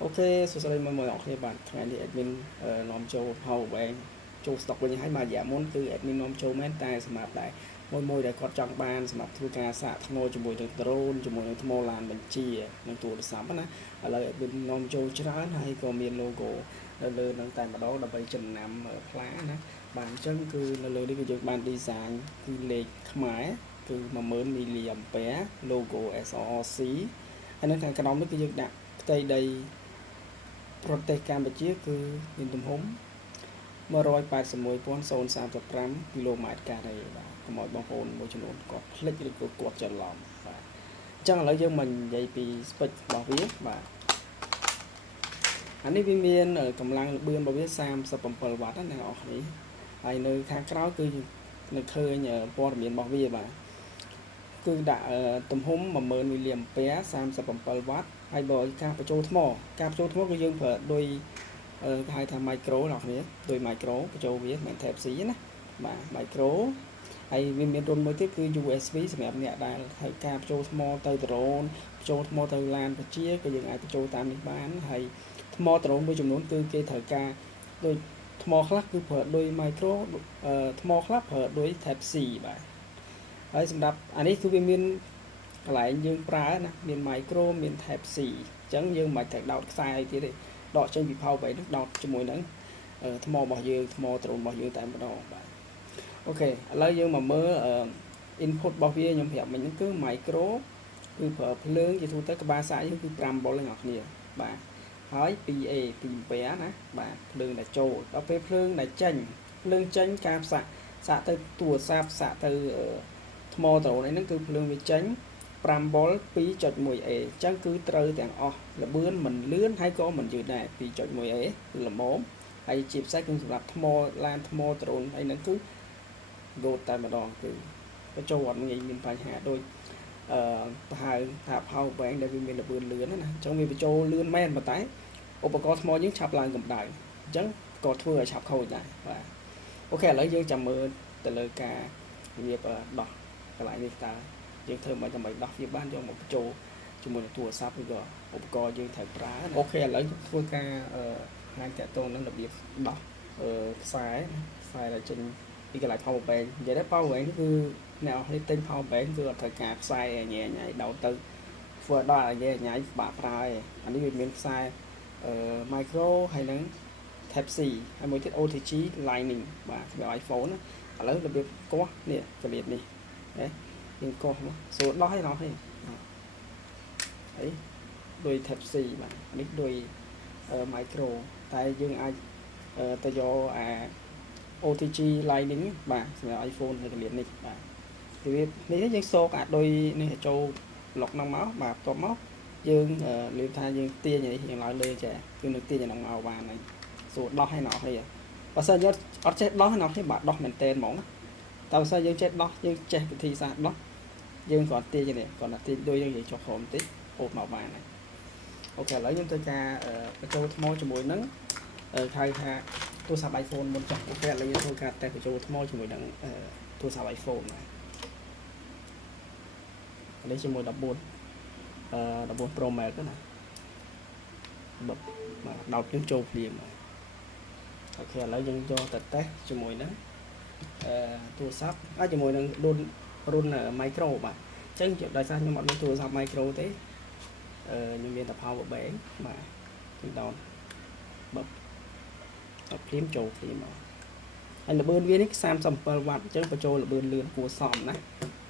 ok số sau đây mà mời học thì bạn ngày thì admin nom châu hầu về châu stock với hai mà giả môn từ admin nom châu men tài sầm map đại môi đại có trong ban sầm map thu ca xạ thằng môi cho mùi được drone cho mùi thằng môi làn mình chi mình tụ được sắm á là admin nom châu chán hay có miền logo lơ nâng tài mà đó là bay chừng nằm ở khóa nè bản chân cứ là lơ đi cái ban design cứ lệ máy cứ mà mớn đi liềm bé logo SOC anh nói cái đó mới cái dựng đặt tây đây Protect Campuchia គឺមានទំហំ 181.035 គីឡូម៉ែត្រការ៉េបាទកុំឲ្យបងប្អូនមួយចំនួនគាត់ភ្លេចឬក៏គាត់ច្រឡំបាទអញ្ចឹងឥឡូវយើងមកនិយាយពី spec របស់វាបាទអានេះវាមានកម្លាំងល្បឿនរបស់វា37វ៉ាត់ណាអ្នកនរគ្នាហើយនៅខាងក្រោយគឺនៅឃើញព័ត៌មានរបស់វាបាទគឺដាក់ទំហំ 10000 មីលីអាំពែ37វ៉ាត់ហើយបើការបញ្ចូលថ្មគឺយើងប្រើដោយគេហៅថា micro អ្នកគ្នាដោយ micro បញ្ចូលវាមិន type C ណាបាទ micro ហើយវាមានរុនមួយទៀតគឺ USB សម្រាប់អ្នកដែលត្រូវការបញ្ចូលថ្មទៅ drone បញ្ចូលថ្មទៅឡានបញ្ជាក៏យើងអាចបញ្ចូលតាមនេះបានហើយថ្ម drone មួយចំនួនគឺគេត្រូវការដោយថ្មខ្លះគឺប្រើដោយ micro ថ្មខ្លះប្រើដោយ type C បាទហើយសម្រាប់អានេះគឺវាមានកន្លែងយើងប្រើណាមាន micro មាន type C អញ្ចឹងយើងមិនត្រូវដោតខ្សែអីទៀតទេដកចេញពី power bank នោះដោតជាមួយនឹងថ្មរបស់យើងថ្ម drone របស់យើងតែម្ដងបាទអូខេឥឡូវយើងមកមើល input របស់វាខ្ញុំប្រាប់មិញហ្នឹងគឺ micro គឺប្រើភ្លើងជាទូទៅក្បាលសាកយើងគឺ5 volt ទាំងអស់គ្នាបាទហើយ 2A 2 ampere ណាបាទភ្លើងដែលចូលដល់ពេលភ្លើងដែលចេញភ្លើងចេញការសាកទៅទូរស័ព្ទសាកទៅថ្ម drone ហ្នឹងគឺភ្លើងវាចេញ5 volt 2.1A អញ្ចឹងគឺត្រូវទាំងអស់ល្បឿនមិនលឿនហើយក៏មិនយឺតដែរ 2.1A ល្មមហើយជាពិសេសគឺសម្រាប់ថ្មឡានថ្ម drone ហើយហ្នឹងគឺ go តែម្ដងគឺបញ្ចូលអត់ងាយមានបញ្ហាដូចប្រហែលថា power bank ដែលវាមានល្បឿនលឿនណាអញ្ចឹងវាបញ្ចូលលឿនមែនប៉ុន្តែឧបករណ៍ថ្មយើងឆាប់ឡើងកម្ដៅអញ្ចឹងក៏ធ្វើឲ្យឆាប់ខូចដែរបាទអូខេឥឡូវយើងចាំមើលទៅលើការរបៀបដោះកន្លែងនេះតើយើងធ្វើមិនដើម្បីដោះវាបានយកមកបញ្ចូលជាមួយនឹងទូរស័ព្ទឬក៏ឧបករណ៍យើងត្រូវប្រើអូខេឥឡូវធ្វើការហាញតាក់ទងនឹងរបៀបដោះខ្សែដែលចេញពីកន្លែង power bank និយាយទៅ power bank គឺអ្នកនរទិញ power bank គឺអត់ត្រូវការខ្សែញ៉ៃដោតទៅធ្វើដល់ញ៉ៃបាក់ប្រើឯងអានេះវាមានខ្សែmicro ហើយនឹង type C ហើយមួយទៀត OTG Lightning បាទសម្រាប់ iPhone ណាឥឡូវរបៀបកោះនេះកលៀតនេះណាយើងកោះមកស្រួលដោះហើយណោះនេះអីដោយ type C បាទនេះដោយ micro តែយើងអាចទៅយកអា OTG Lightning បាទសម្រាប់ iPhone ហើយកលៀតនេះបាទវានេះយើងសោកអាដោយនេះចូលប្លុកហ្នឹងមកបាទបន្ទាប់មកយើងលើថាយើងទាញនេះយើងឡើងលើចាគឺនឹងទាញអាហ្នឹងមកបានហើយស្រួលដោះហើយណោះហើយបើសិនយើងអត់ចេះដោះណោះទេបាទដោះមែនតើហ្មងតែបើសិនយើងចេះដោះយើងចេះវិធីសាស្ត្រដោះយើងគ្រាន់ទាញនេះគ្រាន់តែទាញដូចយើងនិយាយចុះក្រោមតិចហូបមកបានហើយអូខេឥឡូវខ្ញុំធ្វើការបញ្ចូលថ្មជាមួយនឹងហៅថាទូរស័ព្ទ iPhone មុនចុះអូខេឥឡូវយើងធ្វើការតេស្តបញ្ចូលថ្មជាមួយនឹងទូរស័ព្ទ iPhone ណានេះជាមួយ14 Pro Max ណាបបបាទដោតយើងចូលព្រាមអូខេឥឡូវយើងយកទៅតេស្តជាមួយនឹងទូរស័ព្ទជាមួយនឹងរុន micro បាទអញ្ចឹងដោយសារខ្ញុំអត់មានទូរស័ព្ទ micro ទេខ្ញុំមានតែ power bank បាទខ្ញុំដោតបបព្រាមចូលព្រាមមកហើយល្បឿនវានេះ37វ៉ាត់អញ្ចឹងបញ្ចូលល្បឿនលឿនគួរសមណា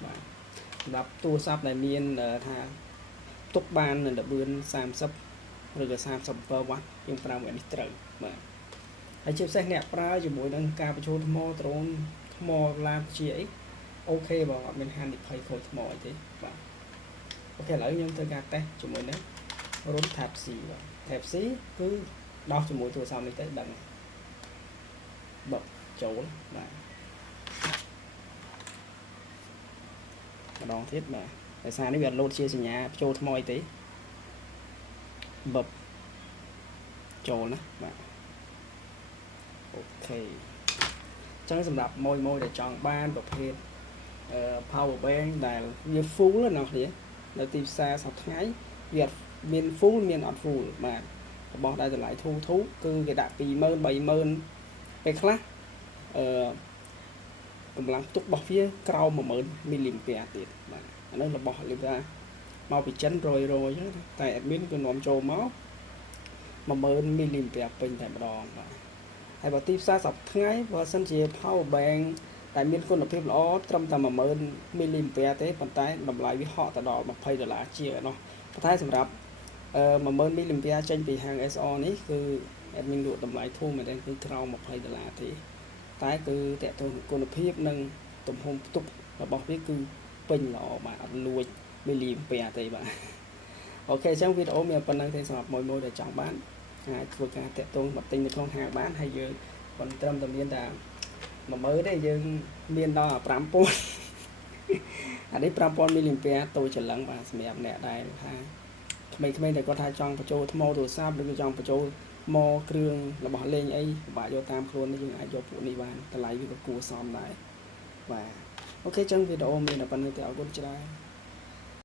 បាទសម្រាប់ទូរស័ព្ទដែលមានថាទុកបានល្បឿន30ឬក៏37វ៉ាត់យើងប្រើមួយនេះត្រូវបាទហើយជាពិសេសអ្នកប្រើជាមួយនឹងការបញ្ចូលថ្ម drone ថ្មឡានជាអីអូខេបងអត់មានហានិភ័យខូចថ្មអីទេបាទអូខេឥឡូវខ្ញុំធ្វើការតេស្តជាមួយនឹងរុន Type C បាទ Type C គឺដោះជាមួយទូរស័ព្ទនេះទៅដឹងបបចូលបាទម្ដងទៀតបាទដោយសារនេះវាអត់លោតជាសញ្ញាបញ្ចូលថ្មអីទេបបចូលណាបាទអូខេអញ្ចឹងសម្រាប់ម៉ួយដែលចង់បានប្រភេទpower bank ដែលវា full ណាអ្នកគ្នានៅទីផ្សារសប្តាហ៍ថ្ងៃវាមាន full មានអត់ full បាទ របស់ដែលតម្លៃធូរគឺគេដាក់ 20000 30000 ពេលខ្លះកម្លាំងផ្ទុករបស់វាក្រោម 10000 មីលីអាំពែទៀតបាទអានោះរបស់លេថាមកពីចិនរយចឹងតែ admin គឺនាំចូលមក 10000 មីលីអាំពែពេញតែម្ដងបាទហើយបើទីផ្សារសប្តាហ៍ថ្ងៃបើសិនជា power bank តែមានគុណភាពល្អត្រឹមតែ 10000 មីលីអាំពែទេប៉ុន្តែតម្លៃវាហក់ទៅដល់$20ជាឯណោះប៉ុន្តែសម្រាប់10000 មីលីអាំពែចេញពីហាង SR នេះគឺ admin លក់តម្លៃធូរមែនទេគឺក្រោម$20ទេតែគឺតកតងគុណភាពនិងទំហំផ្ទុករបស់វាគឺពេញល្អបាទអត់លួចមីលីអាំពែទេបាទអូខេអញ្ចឹងវីដេអូមានប៉ុណ្ណឹងទេសម្រាប់មួយដែលចង់បានអាចធ្វើការតកតងមកទិញនៅក្នុងហាងបានហើយយើងមិនត្រឹមតែមានតែ10000ទេយើងមានដល់5000អានេះ5000 មីលីអាំពែតូចច្រឡឹងបាទសម្រាប់អ្នកដែលថាក្មេងៗតែគាត់ថាចង់បញ្ចូលថ្មទូរស័ព្ទឬក៏ចង់បញ្ចូលមកគ្រឿងរបស់លេងអីពិបាកយកតាមខ្លួននេះយើងអាចយកពួកនេះបានតម្លៃវាក៏គួរសមដែរបាទអូខេចឹងវីដេអូមានតែប៉ុណ្្នឹងទេអរគុណច្រើន